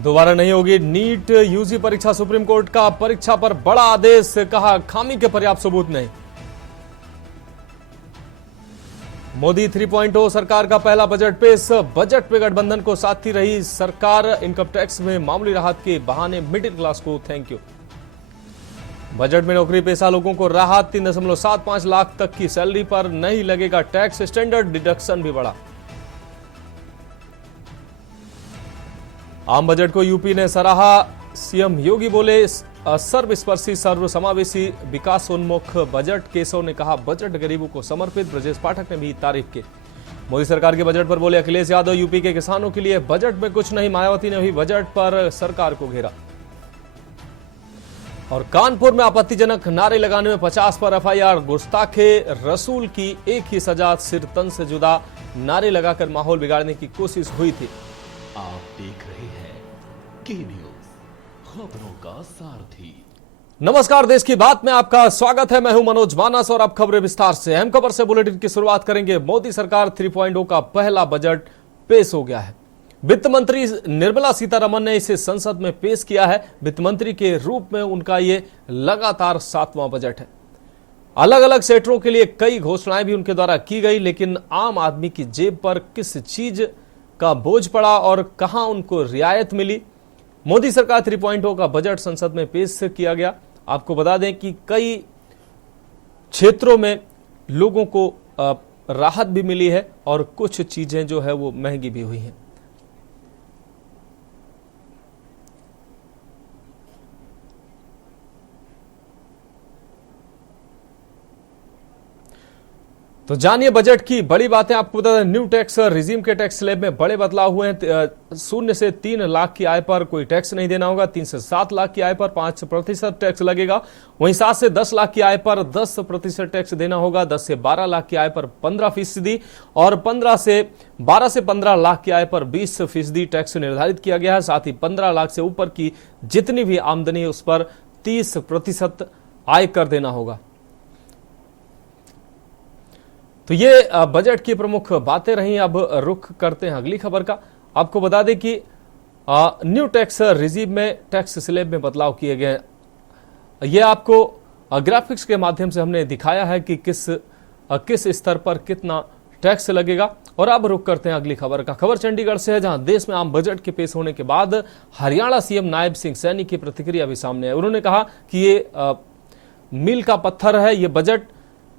दोबारा नहीं होगी नीट यूजी परीक्षा। सुप्रीम कोर्ट का परीक्षा पर बड़ा आदेश, कहा खामी के पर्याप्त सबूत नहीं। मोदी 3.0 सरकार का पहला बजट पेश। बजट में गठबंधन को साथी रही सरकार। इनकम टैक्स में मामूली राहत के बहाने मिडिल क्लास को थैंक यू। बजट में नौकरी पेशा लोगों को राहत। 3.75 लाख तक की सैलरी पर नहीं लगेगा टैक्स। स्टैंडर्ड डिडक्शन भी बढ़ा। आम बजट को यूपी ने सराहा। सीएम योगी बोले सर्वस्पर्शी सर्व समावेशी विकासोन्मुख बजट। केशव ने कहा बजट गरीबों को समर्पित। ब्रजेश पाठक ने भी तारीफ की। मोदी सरकार के बजट पर बोले अखिलेश यादव यूपी के किसानों के लिए बजट में कुछ नहीं। मायावती ने भी बजट पर सरकार को घेरा। और कानपुर में आपत्तिजनक नारे लगाने में 50 पर एफआईआर। गुस्ताखे रसूल की एक ही सजा, सिर तन से जुदा। नारे लगाकर माहौल बिगाड़ने की कोशिश हुई थी। आप देख रहे हैं के न्यूज, खबरों का सारथी। नमस्कार, देश की बात में आपका स्वागत है। मैं हूं मनोज मानस और अब खबरें विस्तार से। अहम खबर से बुलेटिन की शुरुआत करेंगे। मोदी सरकार 3.0 का पहला बजट पेश हो गया है। वित्त मंत्री निर्मला सीतारमण ने इसे संसद में पेश किया है। वित्त मंत्री के रूप में उनका ये लगातार 7वां बजट है। अलग अलग सेक्टरों के लिए कई घोषणाएं भी उनके द्वारा की गई, लेकिन आम आदमी की जेब पर किस चीज का बोझ पड़ा और कहां उनको रियायत मिली। मोदी सरकार 3.0 का बजट संसद में पेश किया गया। आपको बता दें कि कई क्षेत्रों में लोगों को राहत भी मिली है और कुछ चीजें जो है वो महंगी भी हुई हैं। तो जानिए बजट की बड़ी बातें। आपको बता दें न्यू टैक्स रिजीम के टैक्स स्लैब में बड़े बदलाव हुए हैं। 0 से 3 लाख की आय पर कोई टैक्स नहीं देना होगा। 3 से 7 लाख की आय पर 5% टैक्स लगेगा। वहीं 7 से 10 लाख की आय पर 10% टैक्स देना होगा। 10 से 12 लाख की आय पर 15% और 12 से 15 लाख की आय पर 20% टैक्स निर्धारित किया गया है। साथ ही 15 लाख से ऊपर की जितनी भी आमदनी है उस पर 30% आयकर देना होगा। तो ये बजट की प्रमुख बातें रही। अब रुख करते हैं अगली खबर का। आपको बता दें कि न्यू टैक्स रिजीम में टैक्स स्लैब में बदलाव किए गए हैं। ये आपको ग्राफिक्स के माध्यम से हमने दिखाया है कि किस स्तर पर कितना टैक्स लगेगा। और अब रुख करते हैं अगली खबर का। खबर चंडीगढ़ से है, जहां देश में आम बजट के पेश होने के बाद हरियाणा सीएम नायब सिंह सैनी की प्रतिक्रिया भी सामने है। उन्होंने कहा कि ये मील का पत्थर है, ये बजट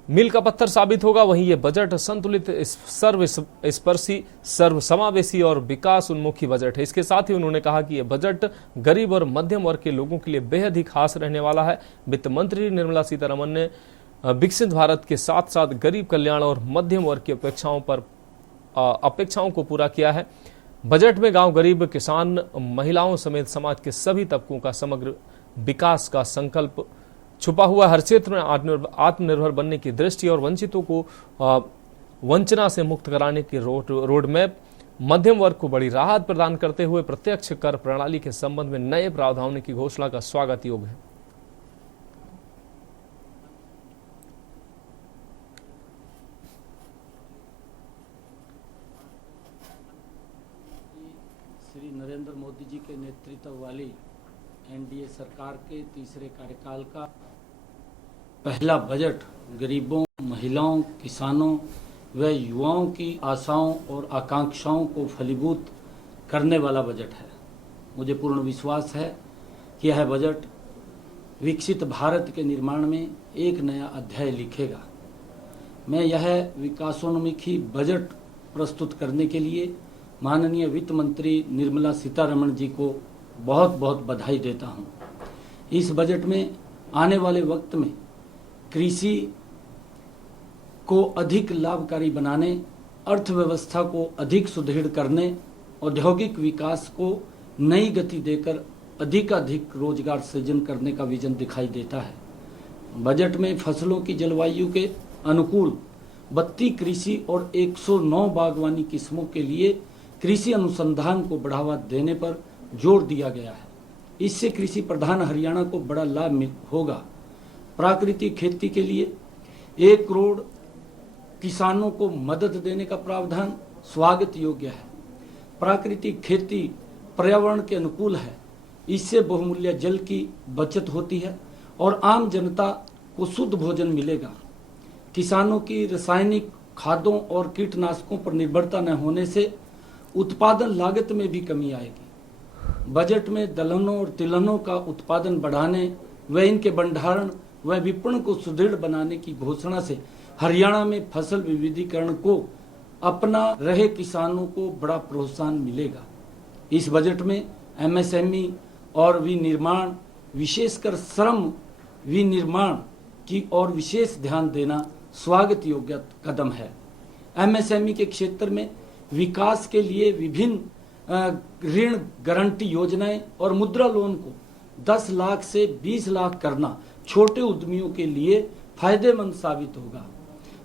मील का पत्थर साबित होगा। वहीं यह बजट संतुलित, सर्वस्पर्शी, सर्वसमावेशी और विकास उन्मुखी बजट है। इसके साथ ही उन्होंने कहा कि यह बजट गरीब और मध्यम वर्ग के लोगों के लिए बेहद ही खास रहने वाला है। वित्त मंत्री निर्मला सीतारमण ने विकसित भारत के साथ साथ गरीब कल्याण और मध्यम वर्ग की अपेक्षाओं को पूरा किया है। बजट में गांव, गरीब, किसान, महिलाओं समेत समाज के सभी तबकों का समग्र विकास का संकल्प छुपा हुआ। हर क्षेत्र में आत्मनिर्भर बनने की दृष्टि और वंचितों को वंचना से मुक्त कराने की रोड मैप, मध्यम वर्ग को बड़ी राहत प्रदान करते हुए प्रत्यक्ष कर प्रणाली के संबंध में नए प्रावधानों की घोषणा का स्वागत योग्य है। श्री नरेंद्र मोदी जी के नेतृत्व वाली एनडीए सरकार के तीसरे कार्यकाल का पहला बजट गरीबों, महिलाओं, किसानों व युवाओं की आशाओं और आकांक्षाओं को फलीभूत करने वाला बजट है। मुझे पूर्ण विश्वास है कि यह बजट विकसित भारत के निर्माण में एक नया अध्याय लिखेगा। मैं यह विकासोन्मुखी बजट प्रस्तुत करने के लिए माननीय वित्त मंत्री निर्मला सीतारमण जी को बहुत बहुत बधाई देता हूं। इस बजट में आने वाले वक्त में कृषि को अधिक लाभकारी बनाने, अर्थव्यवस्था को अधिक सुदृढ़ करने, औद्योगिक विकास को नई गति देकर अधिक रोजगार सृजन करने का विजन दिखाई देता है। बजट में फसलों की जलवायु के अनुकूल 32 कृषि और 109 बागवानी किस्मों के लिए कृषि अनुसंधान को बढ़ावा देने पर जोर दिया गया है। इससे कृषि प्रधान हरियाणा को बड़ा लाभ होगा। प्राकृतिक खेती के लिए 1 करोड़ किसानों को मदद देने का प्रावधान स्वागत योग्य है। प्राकृतिक खेती पर्यावरण के अनुकूल है। इससे बहुमूल्य जल की बचत होती है और आम जनता को शुद्ध भोजन मिलेगा। किसानों की रासायनिक खादों और कीटनाशकों पर निर्भरता न होने से उत्पादन लागत में भी कमी आएगी। बजट में दलहनों और तिलहनों का उत्पादन बढ़ाने व इनके भंडारण व विपणन को सुदृढ़ बनाने की घोषणा से हरियाणा में फसल विविधीकरण को अपना रहे किसानों को बड़ा प्रोत्साहन मिलेगा। इस बजट में एमएसएमई और विनिर्माण, विशेषकर श्रम विनिर्माण की ओर विशेष ध्यान देना स्वागत योग्य कदम है। एमएसएमई के क्षेत्र में विकास के लिए विभिन्न ऋण गारंटी योजनाएं और मुद्रा लोन को 10 लाख से 20 लाख करना छोटे उद्यमियों के लिए फायदेमंद साबित होगा।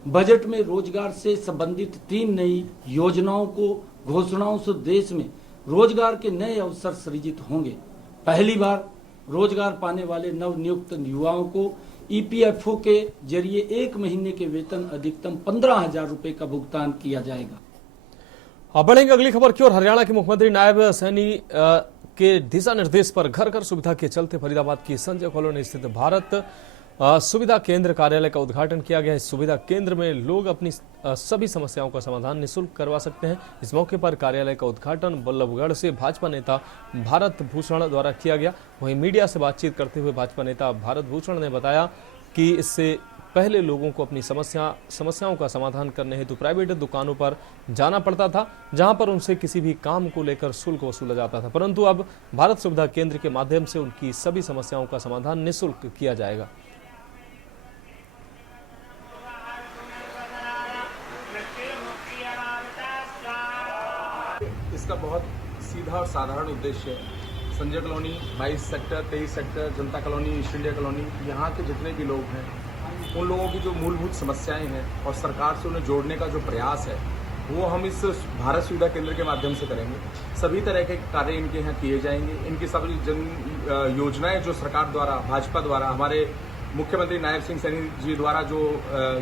बजट में रोजगार से संबंधित 3 नई योजनाओं को घोषणाओं से देश में रोजगार के नए अवसर सृजित होंगे। पहली बार रोजगार पाने वाले नवनियुक्त युवाओं को ईपीएफओ के जरिए 1 महीने के वेतन अधिकतम 15,000 रुपए का भुगतान किया जाएगा। अब बढ़ेंगे अगली खबर की ओर। हरियाणा के मुख्यमंत्री नायब सैनी के दिशा निर्देश पर घर घर सुविधा के चलते फरीदाबाद की संजय कॉलोनी स्थित भारत सुविधा केंद्र कार्यालय का उद्घाटन किया गया। इस सुविधा केंद्र में लोग अपनी सभी समस्याओं का समाधान निःशुल्क करवा सकते हैं। इस मौके पर कार्यालय का उद्घाटन बल्लभगढ़ से भाजपा नेता भारत भूषण द्वारा किया गया। वहीं मीडिया से बातचीत करते हुए भाजपा नेता भारत भूषण ने बताया कि इससे पहले लोगों को अपनी समस्याओं का समाधान करने हेतु प्राइवेट दुकानों पर जाना पड़ता था, जहां पर उनसे किसी भी काम को लेकर शुल्क वसूला जाता था, परंतु अब भारत सुविधा केंद्र के माध्यम से उनकी सभी समस्याओं का समाधान निःशुल्क किया जाएगा। इसका बहुत सीधा और साधारण उद्देश्य है। संजय कॉलोनी 22 सेक्टर 23 सेक्टर जनता कॉलोनी, ईस्ट इंडिया कॉलोनी, यहाँ के जितने भी लोग हैं उन लोगों की जो मूलभूत समस्याएं हैं और सरकार से उन्हें जोड़ने का जो प्रयास है वो हम इस भारत सुविधा केंद्र के माध्यम से करेंगे। सभी तरह के कार्य इनके यहाँ किए जाएंगे। इनकी सभी जन योजनाएं जो सरकार द्वारा, भाजपा द्वारा, हमारे मुख्यमंत्री नायब सिंह सैनी जी द्वारा जो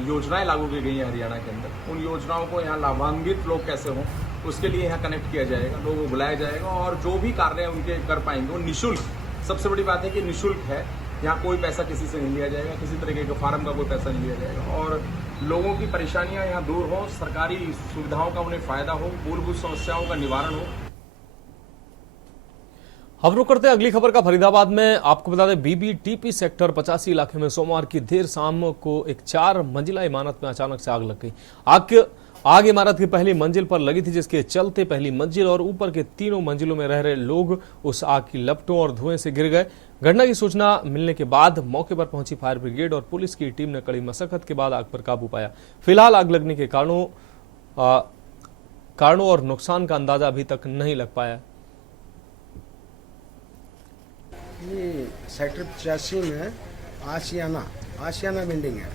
योजनाएं लागू की गई हैं हरियाणा के अंदर, उन योजनाओं को यहाँ लाभान्वित लोग कैसे हों उसके लिए यहाँ कनेक्ट किया जाएगा, लोगों को बुलाया जाएगा और जो भी कार्य उनके कर पाएंगे वो निःशुल्क। सबसे बड़ी बात है कि निःशुल्क है। यहाँ कोई पैसा किसी से नहीं लिया जाएगा, किसी तरीके के फार्म का कोई पैसा नहीं लिया जाएगा और लोगों की परेशानियां यहाँ दूर हो, सरकारी सुविधाओं का उन्हें फायदा हो, मूलभूत समस्याओं का निवारण हो। अब रुक करते हैं अगली खबर का। फरीदाबाद में आपको बता दें बीबीटीपी सेक्टर 85 इलाके में सोमवार की देर शाम को एक 4 मंजिला इमारत में अचानक से आग लग गई। आग इमारत की पहली मंजिल पर लगी थी, जिसके चलते पहली मंजिल और ऊपर के 3 मंजिलों में रह रहे लोग उस आग की लपटों और धुएं से गिर गए। घटना की सूचना मिलने के बाद मौके पर पहुंची फायर ब्रिगेड और पुलिस की टीम ने कड़ी मशक्कत के बाद आग पर काबू पाया। फिलहाल आग लगने के कारणों और नुकसान का अंदाजा अभी तक नहीं लग पाया। ये सेक्टर 85 में आशियाना बिल्डिंग है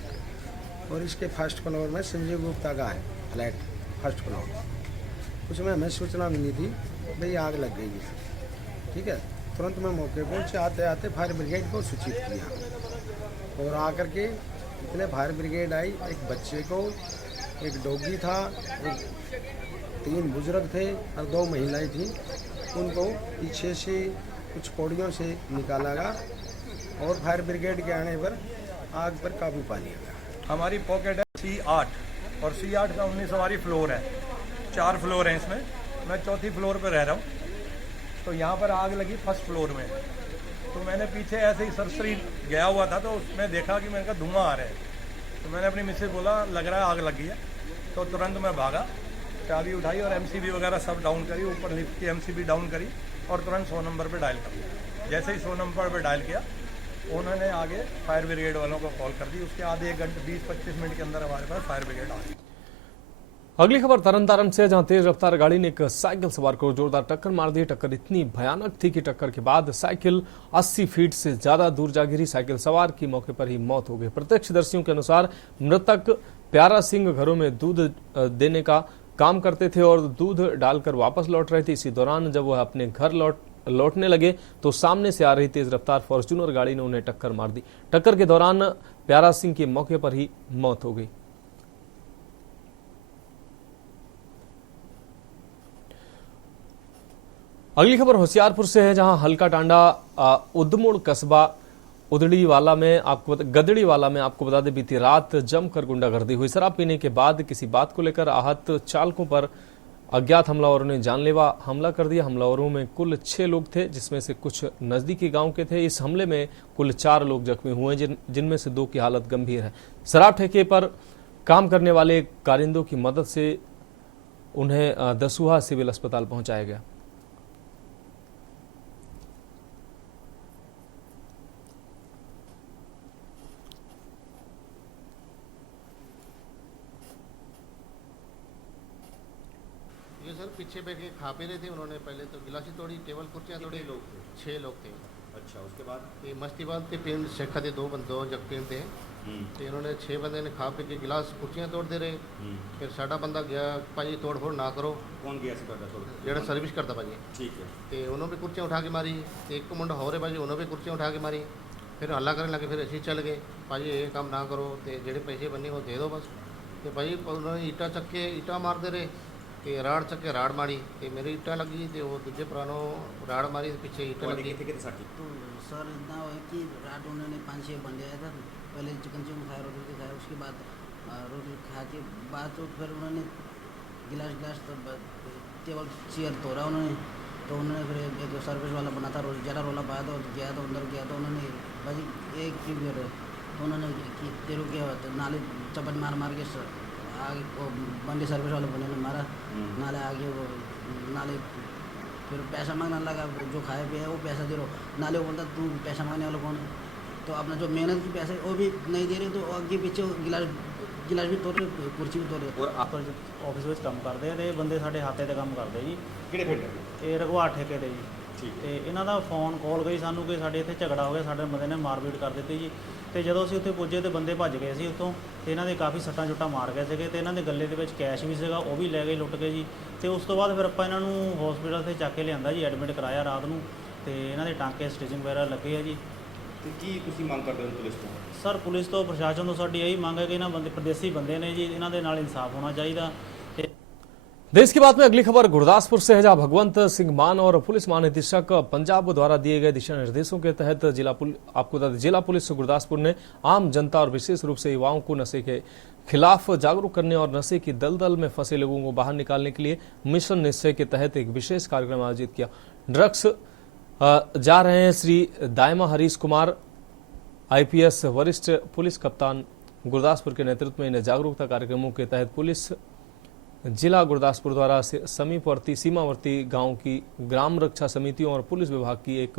और इसके फर्स्ट फ्लोर में संजीव गुप्ता का है फ्लैट, फर्स्ट फ्लोर। उसमें हमें सूचना मिली थी भाई आग लग गई है। ठीक है, तुरंत मैं मौके पहुंचे, आते आते फायर ब्रिगेड को सूचित किया और आकर के इतने फायर ब्रिगेड आई। एक बच्चे को, एक डॉगी था, 3 बुजुर्ग थे और 2 महिलाएं थी। उनको पीछे से कुछ पौड़ियों से निकाला गया और फायर ब्रिगेड के आने पर आग पर काबू पा लिया गया। हमारी पॉकेट है C8 और C8 का 19 हमारी फ्लोर है, 4 फ्लोर हैं इसमें। मैं 4थी फ्लोर पर रह रहा हूँ। तो यहाँ पर आग लगी फर्स्ट फ्लोर में। तो मैंने पीछे ऐसे ही सरसरी गया हुआ था तो उसमें देखा कि मैंने कहा धुआं आ रहा है। तो मैंने अपनी मिसेज बोला लग रहा है आग लगी है। तो तुरंत मैं भागा, चाबी उठाई और MCB वगैरह सब डाउन करी, ऊपर लिफ्ट की MCB डाउन करी और तुरंत 100 नंबर पर डायल कर दिया। जैसे ही 100 नंबर पर डायल किया उन्होंने आगे फायर ब्रिगेड वालों को कॉल कर दी। उसके आधे 1 घंटे 20-25 मिनट के अंदर हमारे पास फायर ब्रिगेड आ गई। अगली खबर तरनतारन से, जहां तेज रफ्तार गाड़ी ने एक साइकिल सवार को जोरदार टक्कर मार दी। टक्कर इतनी भयानक थी कि टक्कर के बाद साइकिल 80 फीट से ज्यादा दूर जा गिरी। साइकिल सवार की मौके पर ही मौत हो गई। प्रत्यक्षदर्शियों के अनुसार मृतक प्यारा सिंह घरों में दूध देने का काम करते थे और दूध डालकर वापस लौट रहे थे। इसी दौरान जब वह अपने घर लौटने लगे तो सामने से आ रही तेज रफ्तार फॉर्च्यूनर गाड़ी ने उन्हें टक्कर मार दी। टक्कर के दौरान प्यारा सिंह की मौके पर ही मौत हो गई। अगली खबर होशियारपुर से है, जहां हल्का टांडा उद्मुड़ कस्बा गदड़ीवाला में आपको बता दें बीती रात जमकर गुंडागर्दी हुई। शराब पीने के बाद किसी बात को लेकर आहत चालकों पर अज्ञात हमलावरों ने जानलेवा हमला कर दिया। हमलावरों में कुल 6 लोग थे, जिसमें से कुछ नजदीकी गांव के थे। इस हमले में कुल 4 लोग जख्मी हुए, जिनमें से 2 की हालत गंभीर है। शराब ठेके पर काम करने वाले कारिंदों की मदद से उन्हें दसूहा सिविल अस्पताल पहुंचाया गया। ये सर पीछे बैठ के खा पी रहे थे। उन्होंने पहले तो गिलासी तोड़ी, टेबल कुर्सियाँ तोड़ी। 6 लोग थे। अच्छा, उसके बाद ये मस्ती बात थे, पेन शेखा थे, 2 जग पेन थे। तो इन्होंने 6 बंदे ने खा पी के गिलास कुर्सियाँ तोड़ दे रहे। फिर साडा बंदा गया, भाजी तोड़ फोड़ ना करो। कौन गया सी ਤੁਹਾਡਾ ਤੋੜ? जेड़ा सर्विस करता भाजी। ठीक है। तो उन्होंने भी कुर्सियाँ उठा के मारी। एक को मुंडा हो रहे भाजी, उन्होंने भी कुर्सियाँ उठा के मारी। फिर हल्ला करने लगे, फिर ऐसे चल गए, भाजी ये काम ना करो, तो जेड़े पैसे बने वो दे दो बस। तो भाई उन्होंने ईटा चक्के ईटा मार दे रहे, कि राड़ चक्के राड़ मारी। तो मेरी ईटा लगी, तो वो दूजे पुरानों राड़ मारी, पीछे ईटा लगी। तो सर इतना है कि रात उन्होंने 5-6 बंदे आया था। पहले चिकन खाया, रोटी खाया, उसके बाद रोटी खा के बाद तो फिर उन्होंने गिलास तो टेबल चेयर तोड़ा उन्होंने। तो उन्होंने फिर एक सर्विस वाला बना था, ज़्यादा रोला पाया तो गया, तो अंदर गया, तो उन्होंने भाजी एक चीज तो उन्होंने तेरू क्या नाले चपट मार के आगे वो बंदी सर्विस वाले बने ने मारा। नाले आगे वो नाले फिर पैसा मांगने लगा, जो खाए पिए वो पैसा दे रहा। नाले वो बोलता तू पैसा मांगने वाला कौन है? तो अपना जो मेहनत की पैसे वो भी नहीं दे रहे, तो आगे पीछे गिलास भी तोड़ रहे, कुर्सी भी तोड़ रहे। और आप ਆਫਿਸ ਵਿੱਚ ਕੰਮ ਕਰਦੇ ਆ ਤੇ ਬੰਦੇ ਸਾਡੇ ਹਾਤੇ ਤੇ ਕੰਮ ਕਰਦੇ ਜੀ। ਕਿਹੜੇ ਪਿੰਡ? ਇਹ ਰਘਵਾਟ ਠੇਕੇ ਤੇ ਜੀ। ਠੀਕ ਤੇ ਇਹਨਾਂ ਦਾ ਫੋਨ ਕਾਲ ਗਈ ਸਾਨੂੰ ਕਿ ਸਾਡੇ ਇੱਥੇ ਝਗੜਾ ਹੋ ਗਿਆ, ਸਾਡੇ ਬੰਦੇ ਨੇ ਮਾਰਪੀਟ ਕਰ ਦਿੱਤੀ ਜੀ। ਤੇ ਜਦੋਂ ਅਸੀਂ ਉੱਥੇ ਪੁੱਜੇ ਤੇ ਬੰਦੇ ਭੱਜ ਗਏ ਸੀ ਉੱਥੋਂ, ਤੇ ਇਹਨਾਂ ਦੇ ਕਾਫੀ ਸੱਟਾਂ ਚੁੱਟਾਂ ਮਾਰ ਗਏ ਸੀਗੇ, ਤੇ ਇਹਨਾਂ ਦੇ ਗੱਲੇ ਦੇ ਵਿੱਚ ਕੈਸ਼ ਵੀ ਸੀਗਾ, ਉਹ ਵੀ ਲੈ ਗਏ ਲੁੱਟ ਕੇ ਜੀ। ਤੇ ਉਸ ਤੋਂ ਬਾਅਦ ਫਿਰ ਆਪਾਂ ਇਹਨਾਂ ਨੂੰ ਹਸਪੀਟਲ ਤੇ ਚੱਕ ਕੇ ਲਿਆਂਦਾ ਜੀ, ਐਡਮਿਟ ਕਰਾਇਆ ਰਾਤ ਨੂੰ। ਤੇ ਇਹਨਾਂ ਦੇ ਟਾਂਕੇ ਸਟਿਚਿੰਗ ਵਗੈਰਾ ਲੱਗੇ ਆ ਜੀ। ਤੇ ਕੀ ਤੁਸੀਂ ਮੰਗ ਕਰਦੇ ਹੋ ਪੁਲਿਸ ਤੋਂ? ਸਰ ਪੁਲਿਸ ਤੋਂ ਪ੍ਰਸ਼ਾਸਨ ਤੋਂ ਸਾਡੀ ਇਹੀ ਮੰਗ ਹੈ ਕਿ ਇਹਨਾਂ ਬੰਦੇ परदेसी ਬੰਦੇ ਨੇ ਜੀ, ਇਹਨਾਂ ਦੇ ਨਾਲ इंसाफ होना चाहिए। देश की बात में अगली खबर गुरदासपुर से है, जहां भगवंत सिंह मान और पुलिस महानिदेशक पंजाब द्वारा दिए गए दिशा निर्देशों के तहत जिला पुलिस गुरदासपुर ने आम जनता और विशेष रूप से युवाओं को नशे के खिलाफ जागरूक करने और नशे की दलदल में फंसे लोगों को बाहर निकालने के लिए मिशन निश्चय के तहत एक विशेष कार्यक्रम आयोजित किया। ड्रग्स जा रहे हैं श्री दायमा हरीश कुमार IPS वरिष्ठ पुलिस कप्तान गुरदासपुर के नेतृत्व में इन जागरूकता कार्यक्रमों के तहत पुलिस जिला गुरदासपुर द्वारा समीपवर्ती सीमावर्ती गांव की ग्राम रक्षा समितियों और पुलिस विभाग की एक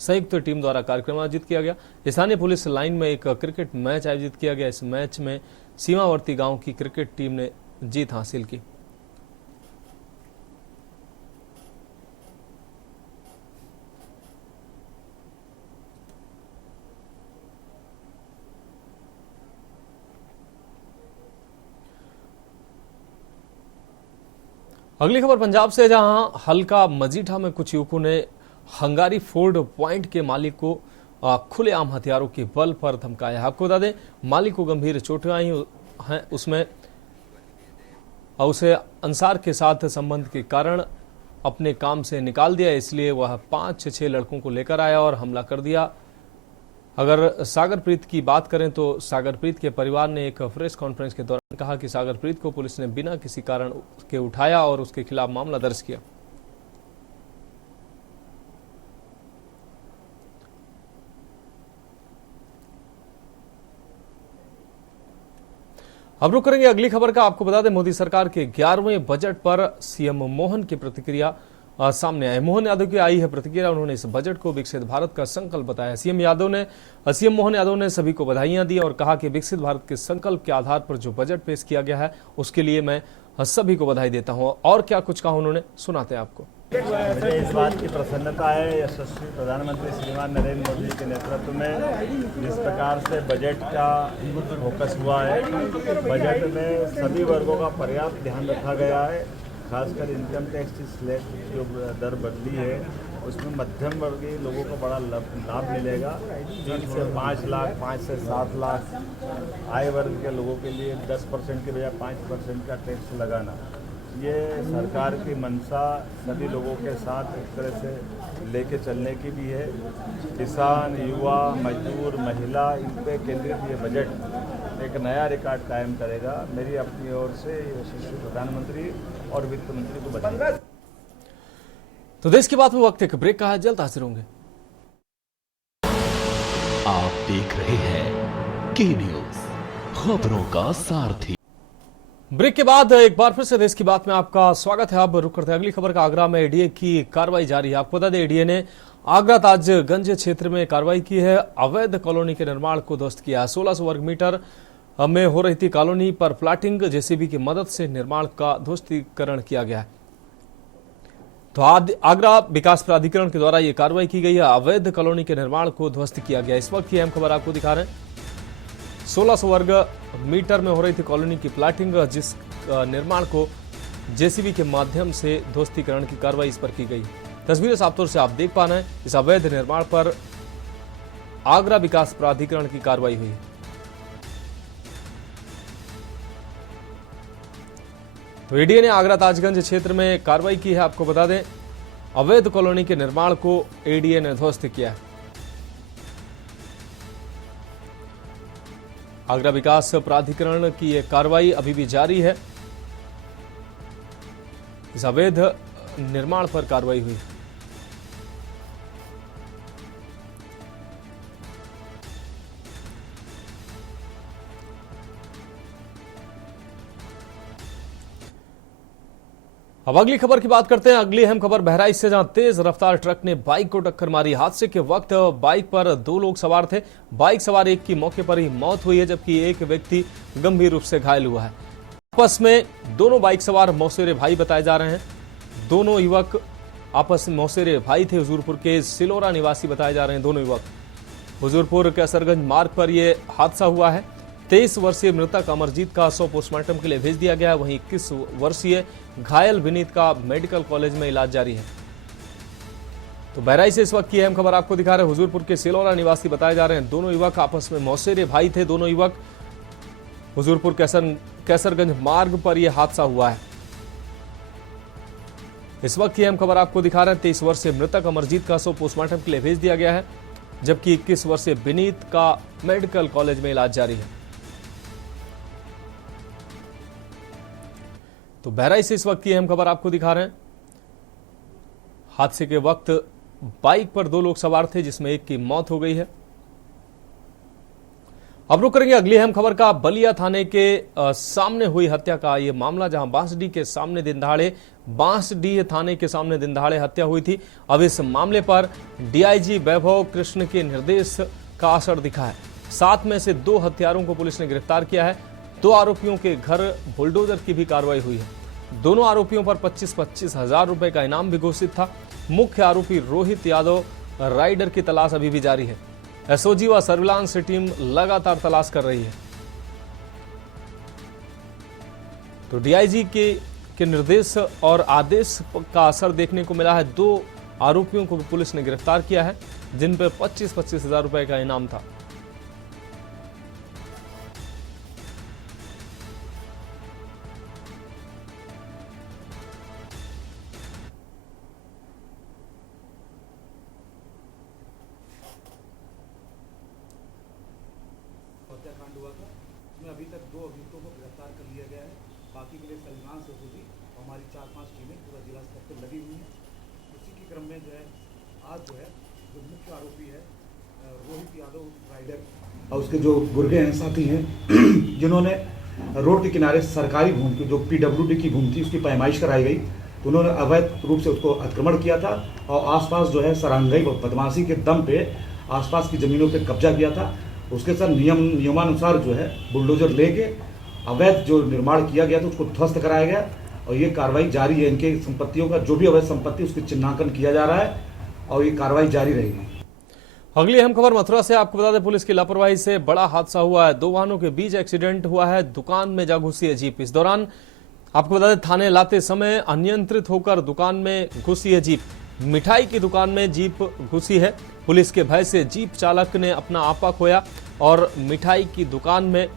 संयुक्त टीम द्वारा कार्यक्रम आयोजित किया गया। स्थानीय पुलिस लाइन में एक क्रिकेट मैच आयोजित किया गया। इस मैच में सीमावर्ती गांव की क्रिकेट टीम ने जीत हासिल की। अगली खबर पंजाब से, जहां हल्का मजीठा में कुछ युवकों ने हंगारी फोर्ड पॉइंट के मालिक को खुलेआम हथियारों के बल पर धमकाया। आपको बता दें मालिक को गंभीर चोटें आई हैं, उसमें उसे अंसार के साथ संबंध के कारण अपने काम से निकाल दिया, इसलिए वह 5-6 लड़कों को लेकर आया और हमला कर दिया। अगर सागरप्रीत की बात करें तो सागरप्रीत के परिवार ने एक प्रेस कॉन्फ्रेंस के दौरान कहा कि सागरप्रीत को पुलिस ने बिना किसी कारण के उठाया और उसके खिलाफ मामला दर्ज किया। अब रुक करेंगे अगली खबर का। आपको बता दें मोदी सरकार के 11वें बजट पर सीएम मोहन की प्रतिक्रिया सामने आए। मोहन यादव की आई है प्रतिक्रिया। उन्होंने इस बजट को विकसित भारत का संकल्प बताया। सीएम मोहन यादव ने सभी को बधाइयां दी और कहा कि विकसित भारत के संकल्प के आधार पर जो बजट पेश किया गया है उसके लिए मैं सभी को बधाई देता हूं। और क्या कुछ कहा उन्होंने, सुनाते हैं आपको। मुझे इस बात की प्रसन्नता है यशस्वी प्रधानमंत्री श्रीमान नरेंद्र मोदी के नेतृत्व में जिस प्रकार से बजट का फोकस हुआ है, बजट में सभी वर्गों का पर्याप्त ध्यान रखा गया है। खासकर इनकम टैक्स की स्लैब जो दर बदली है उसमें मध्यम वर्गीय लोगों को बड़ा लाभ मिलेगा। 3 से 5 लाख, 5 से 7 लाख आय वर्ग के लोगों के लिए 10% के बजाय 5% का टैक्स लगाना, ये सरकार की मंशा सभी लोगों के साथ एक तरह से लेके चलने की भी है। किसान, युवा, मजदूर, महिला, इन पे केंद्रित ये बजट एक नया रिकॉर्ड कायम करेगा। मेरी अपनी ओर से यशस्वी प्रधानमंत्री और वित्त मंत्री को बधाई। तो देश की बात में वक्त एक ब्रेक का है, जल्द हाजिर होंगे। आप देख रहे हैं के न्यूज, खबरों का सारथी। ब्रेक के बाद एक बार फिर से देश की बात में आपका स्वागत है। अब रुक करते हैं अगली खबर का। आगरा में एडीए की कार्रवाई जारी है। आपको बता दें, एडीए ने आगरा ताजगंज क्षेत्र में कार्रवाई की है। अवैध कॉलोनी के निर्माण को ध्वस्त किया है। 1600 वर्ग मीटर में हो रही थी कॉलोनी पर प्लाटिंग, जेसीबी की मदद से निर्माण का ध्वस्तीकरण किया गया है। तो आगरा विकास प्राधिकरण के द्वारा यह कार्रवाई की गई है। अवैध कॉलोनी के निर्माण को ध्वस्त किया गया। इस वक्त की अहम खबर आपको दिखा रहे हैं। 1600 वर्ग मीटर में हो रही थी कॉलोनी की प्लाटिंग, जिस निर्माण को जेसीबी के माध्यम से ध्वस्तीकरण की कार्रवाई इस पर की गई। तस्वीरें साफ तौर से आप देख पा रहे हैं। इस अवैध निर्माण पर आगरा विकास प्राधिकरण की कार्रवाई हुई। तो एडीए ने आगरा ताजगंज क्षेत्र में कार्रवाई की है। आपको बता दें, अवैध कॉलोनी के निर्माण को एडीए ने ध्वस्त किया है। आगरा विकास प्राधिकरण की यह कार्रवाई अभी भी जारी है। इस अवैध निर्माण पर कार्रवाई हुई। अब अगली खबर की बात करते हैं। अगली अहम खबर बहराइच से, जहां तेज रफ्तार ट्रक ने बाइक को टक्कर मारी। हादसे के वक्त बाइक पर 2 लोग सवार थे। बाइक सवार एक की मौके पर ही मौत हुई है, जबकि एक व्यक्ति गंभीर रूप से घायल हुआ है। आपस में दोनों बाइक सवार मौसेरे भाई बताए जा रहे हैं। दोनों युवक आपस में मौसेरे भाई थे। हुजूरपुर के सिलोरा निवासी बताए जा रहे हैं दोनों युवक। हुजूरपुर कैसरगंज मार्ग पर यह हादसा हुआ है। 23 वर्षीय मृतक अमरजीत का 100 पोस्टमार्टम के लिए भेज दिया गया है। वहीं 21 वर्षीय घायल विनीत का मेडिकल कॉलेज में इलाज जारी है। तो बहराइच से इस वक्त की अहम खबर आपको दिखा रहे हैं। हुजूरपुर के सिलोरा निवासी बताए जा रहे हैं। दोनों युवक आपस में मौसेरे भाई थे। दोनों युवक हुजूरपुर कैसरगंज मार्ग पर यह हादसा हुआ है। इस वक्त की अहम खबर आपको दिखा रहे हैं। 23 वर्षीय मृतक अमरजीत का 100 पोस्टमार्टम के लिए भेज दिया गया है, जबकि 21 वर्षीय विनीत का मेडिकल कॉलेज में इलाज जारी है। तो बहराइच से इस वक्त की अहम खबर आपको दिखा रहे हैं। हादसे के वक्त बाइक पर 2 लोग सवार थे, जिसमें एक की मौत हो गई है। अब रुक करेंगे अगली अहम खबर का। बलिया थाने के सामने हुई हत्या का यह मामला, जहां बांसडीह के सामने बांसडीह थाने के सामने दिन दहाड़े हत्या हुई थी। अब इस मामले पर डीआईजी वैभव कृष्ण के निर्देश का असर दिखा है। 7 में से 2 हत्यारों को पुलिस ने गिरफ्तार किया है। 2 आरोपियों के घर बुलडोजर की भी कार्रवाई हुई है। दोनों आरोपियों पर 25-25 हजार रुपए का इनाम भी घोषित था। मुख्य आरोपी रोहित यादव राइडर की तलाश अभी भी जारी है। एसओजी व सर्विलांस टीम लगातार तलाश कर रही है। तो डीआईजी के निर्देश और आदेश का असर देखने को मिला है। 2 आरोपियों को भी पुलिस ने गिरफ्तार किया है, जिन पर 25-25 हजार रुपए का इनाम था। हत्याकांड हुआ था, उसमें अभी तक 2 अभियुक्तों को गिरफ्तार कर लिया गया है। बाकी के लिए सर्विलांस एसओजी हमारी 4-5 टीमें पूरा जिला स्तर पर लगी हुई हैं। उसी के क्रम में आज जो मुख्य आरोपी है रोहित यादव राइडर और उसके जो गुर्गे हैं साथी हैं, जिन्होंने रोड के किनारे सरकारी भूमि की जो PWD की भूमि थी उसकी पैमाइश कराई गई, तो उन्होंने अवैध रूप से उसको अतिक्रमण किया था और आसपास सरांगई बदमाशी के दम पे आसपास की ज़मीनों पे कब्जा किया था। उसके साथ नियमानुसार बुलडोजर लेके अवैध जो निर्माण किया गया था उसको ध्वस्त कराया गया और ये कार्रवाई जारी है। इनके संपत्तियों का जो भी अवैध संपत्ति उसकी चिन्हांकन किया जा रहा है और ये कार्रवाई जारी रहेगी। अगली अहम खबर मथुरा से। आपको बता दें, पुलिस की लापरवाही से बड़ा हादसा हुआ है। 2 वाहनों के बीच एक्सीडेंट हुआ है। दुकान में जा घुसी है जीप। इस दौरान आपको बता दें, थाने लाते समय अनियंत्रित होकर दुकान में घुसी है जीप। मिठाई की दुकान में जीप घुसी है। पुलिस के भय से जीप चालक ने अपना आपा खोया और मिठाई की दुकान में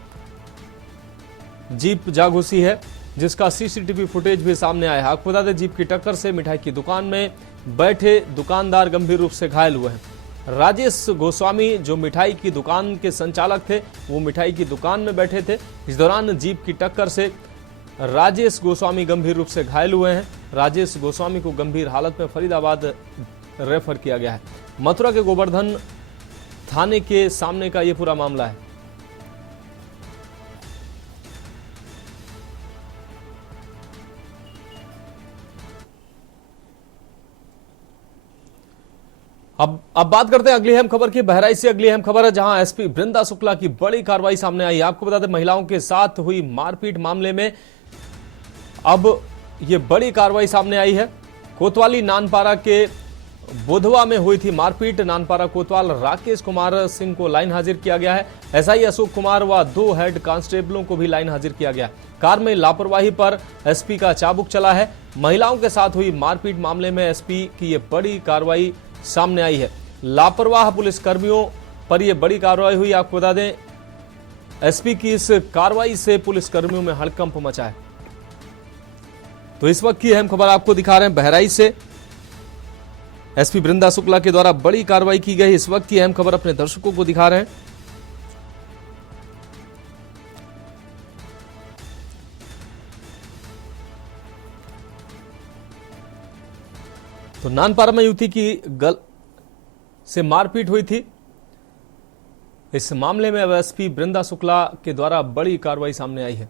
जीप जा घुसी है। जिसका सीसीटीवी फुटेज भी सामने आया है। आपको बता दें, जीप की टक्कर से मिठाई की दुकान में बैठे दुकानदार गंभीर रूप से घायल हुए हैं। राजेश गोस्वामी जो मिठाई की दुकान के संचालक थे, वो मिठाई की दुकान में बैठे थे। इस दौरान जीप की टक्कर से राजेश गोस्वामी गंभीर रूप से घायल हुए हैं। राजेश गोस्वामी को गंभीर हालत में फरीदाबाद रेफर किया गया है। मथुरा के गोवर्धन थाने के सामने का यह पूरा मामला है। अब बात करते हैं अगली अहम खबर की। बहराइच से अगली अहम खबर है, जहां एसपी बृंदा शुक्ला की बड़ी कार्रवाई सामने आई है। आपको बता दें, महिलाओं के साथ हुई मारपीट मामले में अब ये बड़ी कार्रवाई सामने आई है। कोतवाली नानपारा के बुधवा में हुई थी मारपीट। नानपारा कोतवाल राकेश कुमार सिंह को लाइन हाजिर किया गया है। एसआई अशोक कुमार व 2 हेड कांस्टेबलों को भी लाइन हाजिर किया गया। कार में लापरवाही पर एसपी का चाबुक चला है। महिलाओं के साथ हुई मारपीट मामले में एसपी की यह बड़ी कार्रवाई सामने आई है। लापरवाह पुलिसकर्मियों पर यह बड़ी कार्रवाई हुई। आपको बता दें, एसपी की इस कार्रवाई से पुलिसकर्मियों में हड़कंप मचा है। तो इस वक्त की अहम खबर आपको दिखा रहे हैं बहराइच से। एसपी बृंदा शुक्ला के द्वारा बड़ी कार्रवाई की गई। इस वक्त की अहम खबर अपने दर्शकों को दिखा रहे हैं। तो नानपारा में युवती की गल से मारपीट हुई थी। इस मामले में अब एसपी बृंदा शुक्ला के द्वारा बड़ी कार्रवाई सामने आई है।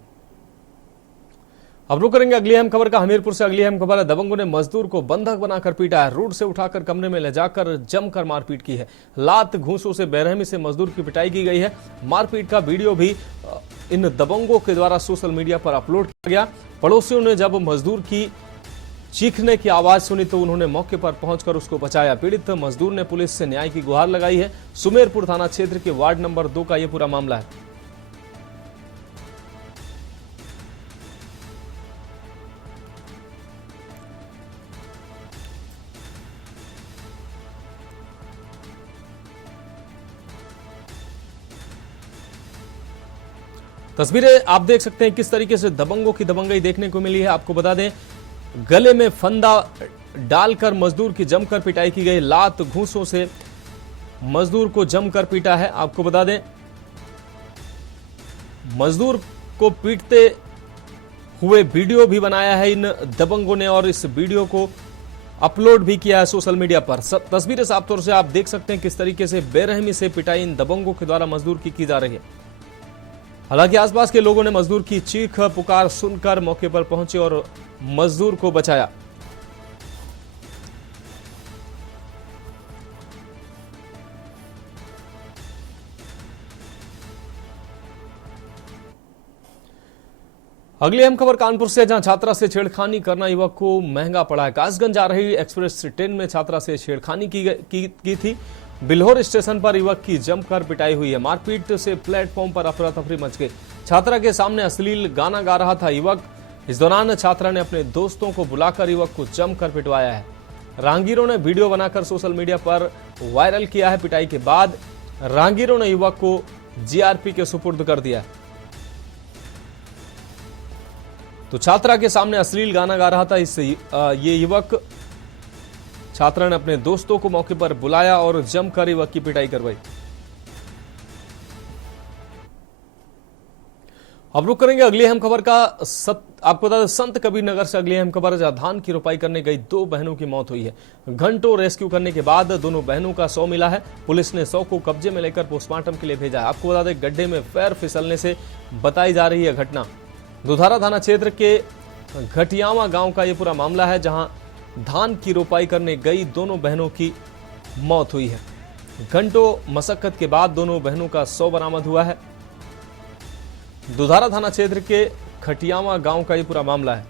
अब रुक करेंगे अगली अहम खबर का। हमीरपुर से अगली अहम खबर है, दबंगों ने मजदूर को बंधक बनाकर पीटा है। रोड से उठाकर कमरे में ले जाकर जमकर मारपीट की है। लात घूंसों से बेरहमी से मजदूर की पिटाई की गई है। मारपीट का वीडियो भी इन दबंगों के द्वारा सोशल मीडिया पर अपलोड किया गया। पड़ोसियों ने जब मजदूर की चीखने की आवाज सुनी तो उन्होंने मौके पर पहुंचकर उसको बचाया। पीड़ित मजदूर ने पुलिस से न्याय की गुहार लगाई है। सुमेरपुर थाना क्षेत्र के वार्ड नंबर 2 का यह पूरा मामला है। तस्वीरें आप देख सकते हैं किस तरीके से दबंगों की दबंगई देखने को मिली है। आपको बता दें, गले में फंदा डालकर मजदूर की जमकर पिटाई की गई। लात घूंसों से मजदूर को जमकर पीटा है। आपको बता दें, मजदूर को पीटते हुए वीडियो भी बनाया है इन दबंगों ने और इस वीडियो को अपलोड भी किया है सोशल मीडिया पर। तस्वीरें साफ तौर से आप देख सकते हैं किस तरीके से बेरहमी से पिटाई इन दबंगों के द्वारा मजदूर की जा रही है। हालांकि आसपास के लोगों ने मजदूर की चीख पुकार सुनकर मौके पर पहुंचे और मजदूर को बचाया। अगली अहम खबर कानपुर से, जहां छात्रा से छेड़खानी करना युवक को महंगा पड़ा है। कासगंज जा रही एक्सप्रेस ट्रेन में छात्रा से छेड़खानी की थी। बिल्हौर स्टेशन पर युवक की जमकर पिटाई हुई है। मारपीट से प्लेटफॉर्म पर अफरा तफरी मच गई। छात्रा के सामने अश्लील गाना गा रहा था युवक। इस दौरान छात्रा ने अपने दोस्तों को बुलाकर युवक को जमकर पिटवाया है। राहगीरों ने वीडियो बनाकर सोशल मीडिया पर वायरल किया है। पिटाई के बाद राहगीरों ने युवक को जीआरपी के सुपुर्द कर दिया। तो छात्रा के सामने अश्लील गाना गा रहा था ये युवक। छात्रा ने अपने दोस्तों को मौके पर बुलाया और जमकर युवक की पिटाई करवाई। अब रुक करेंगे अगली अहम खबर का। आपको बता दें, संत कबीर नगर से अगली अहम खबर, जहां धान की रोपाई करने गई 2 बहनों की मौत हुई है। घंटों रेस्क्यू करने के बाद दोनों बहनों का शव मिला है। पुलिस ने शव को कब्जे में लेकर पोस्टमार्टम के लिए भेजा है। आपको बता दें, गड्ढे में पैर फिसलने से बताई जा रही है घटना। दुधारा थाना क्षेत्र के घटियावा गांव का यह पूरा मामला है, जहां धान की रोपाई करने गई दोनों बहनों की मौत हुई है। घंटों मशक्कत के बाद दोनों बहनों का शव बरामद हुआ है। दुधारा थाना क्षेत्र के खटियावा गांव का यह पूरा मामला है।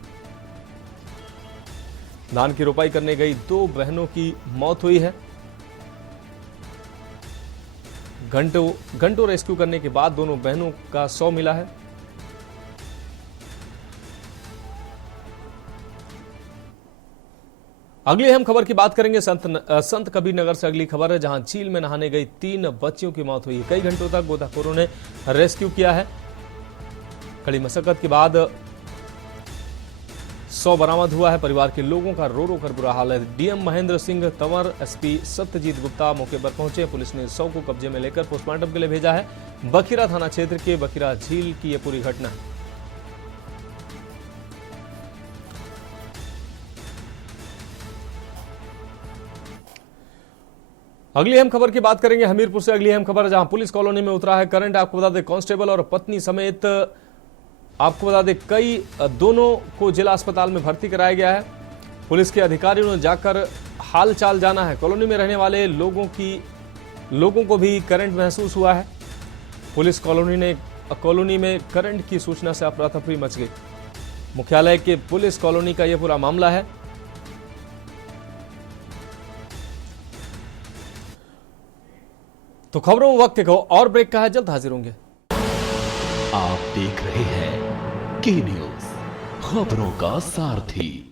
धान की रोपाई करने गई 2 बहनों की मौत हुई है। घंटों रेस्क्यू करने के बाद दोनों बहनों का शव मिला है। अगली अहम खबर की बात करेंगे संत कबीर नगर से। अगली खबर है, जहां झील में नहाने गई 3 बच्चियों की मौत हुई है। कई घंटों तक गोताखोरों ने रेस्क्यू किया है। कड़ी मशक्कत के बाद 100 बरामद हुआ है। परिवार के लोगों का रो रो कर बुरा हाल है। डीएम महेंद्र सिंह तंवर, एसपी सत्यजीत गुप्ता मौके पर पहुंचे। पुलिस ने 100 को कब्जे में लेकर पोस्टमार्टम के लिए भेजा है। बखीरा थाना क्षेत्र के बखीरा झील की यह पूरी घटना है। अगली अहम खबर की बात करेंगे हमीरपुर से। अगली अहम खबर जहां पुलिस कॉलोनी में उतरा है करंट। आपको बता दें कांस्टेबल और पत्नी समेत आपको बता दें कई दोनों को जिला अस्पताल में भर्ती कराया गया है। पुलिस के अधिकारियों ने जाकर हाल चाल जाना है। कॉलोनी में रहने वाले लोगों को भी करंट महसूस हुआ है। पुलिस कॉलोनी में करंट की सूचना से अफरा तफरी मच गई। मुख्यालय के पुलिस कॉलोनी का यह पूरा मामला है। तो खबरों में वक्त एक और ब्रेक का है, जल्द हाजिर होंगे। आप देख रहे हैं के न्यूज, खबरों का सारथी।